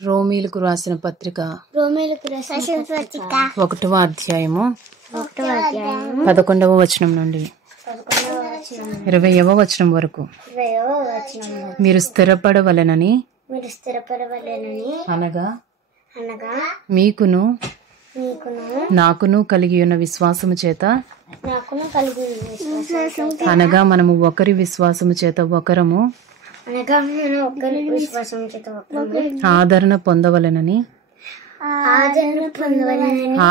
రోమీలకు రాసిన పత్రిక 1వ అధ్యాయము 11వ వచనం నుండి 20వ వచనం వరకు. మీరు స్థిరపడవలెనని అనగా మీకును నాకును కలిగి ఉన్న విశ్వాసము చేత, అనగా మనము ఒకరి విశ్వాసము చేత ఒకరము ఆదరణ పొందవలెనని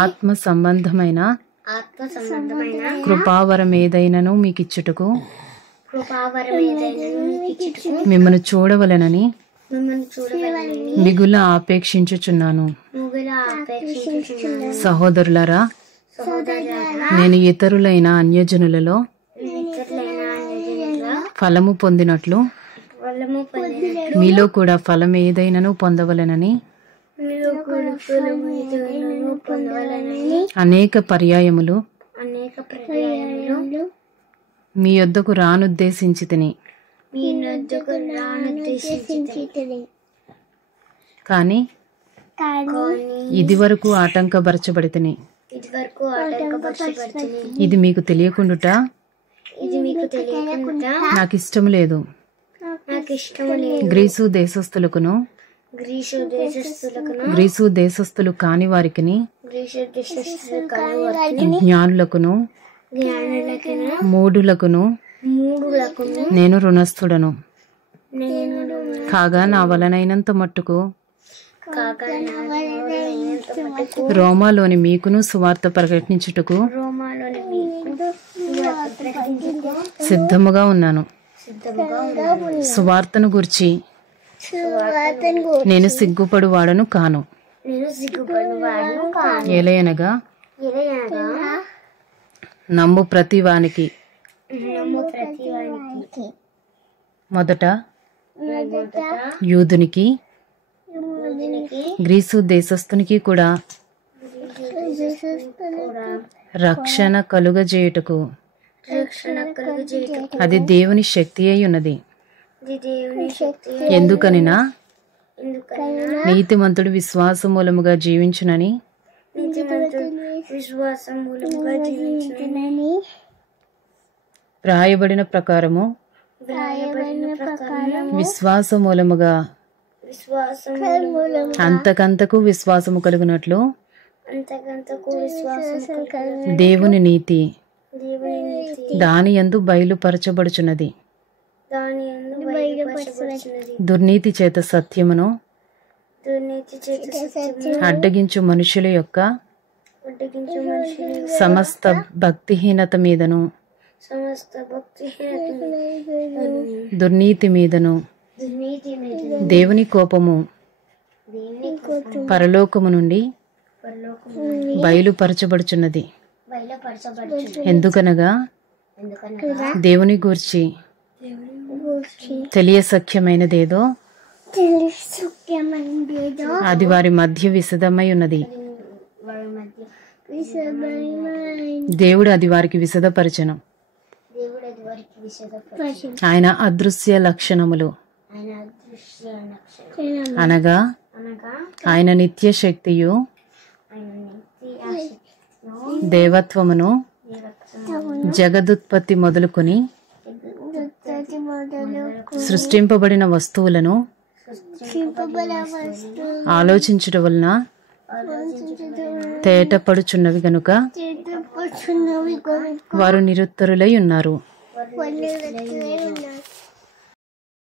ఆత్మ సంబంధమైన కృపావరం ఏదైనను మీకిచ్చుటకు మిమ్మల్ని చూడవలెనని మిగుల ఆపేక్షించుచున్నాను. సహోదరులారా, నేను ఇతరులైన అన్యజనులలో ఫలము పొందినట్లు మీలో కూడా ఫలం ఏదైనను పొందవలెనని అనేక పర్యాయములు మీ యొద్దకు రానుద్దేశించితిని. కానీ ఇది వరకు ఆటంకపరచబడితిని. ఇది మీకు తెలియకుండుట నాకు ఇష్టం లేదు. గ్రీసు దేశస్థులు కాని వారికిని, జ్ఞానులకును మూఢులకును నేను రుణస్థుడను. కాగా నా వలనైనంత మట్టుకు రోమాలోని మీకును సువార్త ప్రకటించుటకు సిద్ధముగా ఉన్నాను. సువార్తను గూర్చి నేను సిగ్గుపడు వాడను కాను. ఏలయనగా నమ్ము ప్రతి వానికి మొదట యూదునికి గ్రీసు దేశస్థునికి కూడా రక్షణ కలుగజేయుటకు అది దేవుని శక్తి అయి ఉన్నది. ఎందుకనినా నీతిమంతుడు విశ్వాస మూలముగా జీవించునని వ్రాయబడిన ప్రకారము విశ్వాస మూలముగా అంతకంతకు విశ్వాసము కలుగునట్లు దేవుని నీతి దాని యందు బయలుపరచబడుచున్నది. దుర్నీతి చేత సత్యమును అడ్డగించు మనుషుల యొక్క సమస్త భక్తిహీనత మీదను దుర్నీతి మీదను దేవుని కోపము పరలోకము నుండి బయలుపరచబడుచున్నది. ఎందుకనగా దేవుని గూర్చి తెలియసఖ్యమైనదేదో అది వారి మధ్య విశదమై ఉన్నది. దేవుడు అది వారికి విశదపరచను. ఆయన అదృశ్య లక్షణములు అనగా ఆయన నిత్య శక్తియు దేవత్వమును జగదుత్పత్తి మొదలుకొని సృష్టింపబడిన వస్తువులను ఆలోచించుట వలన తేటపడుచున్నవి గనుక వారు నిరుత్తరులై ఉన్నారు.